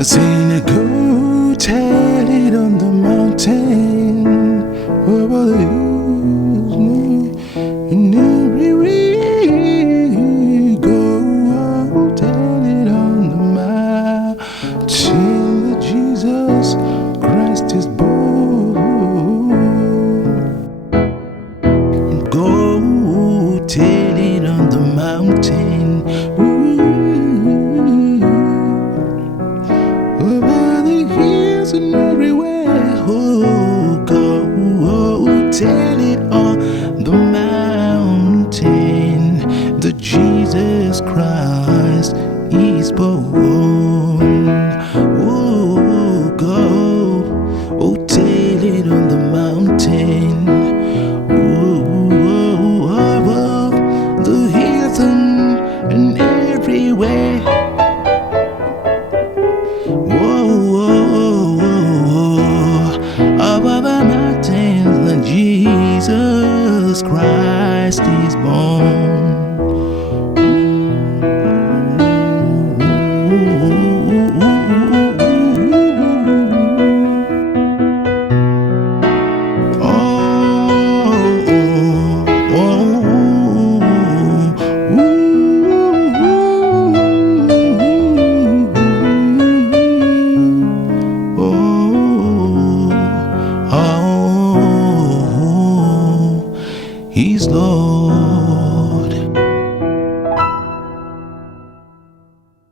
I seen a go tell it on the mountain over the hills and everywhere you go. Tell it on the mountain that Jesus Christ is born. Go tell it on the mountain. Over the hills and everywhere, oh, go, oh, tell it on the mountain that Jesus Christ is born. Oh, go, oh, tell it on the mountain. Oh, above the hills and everywhere. Above the mountains that Jesus Christ is born. He's Lord.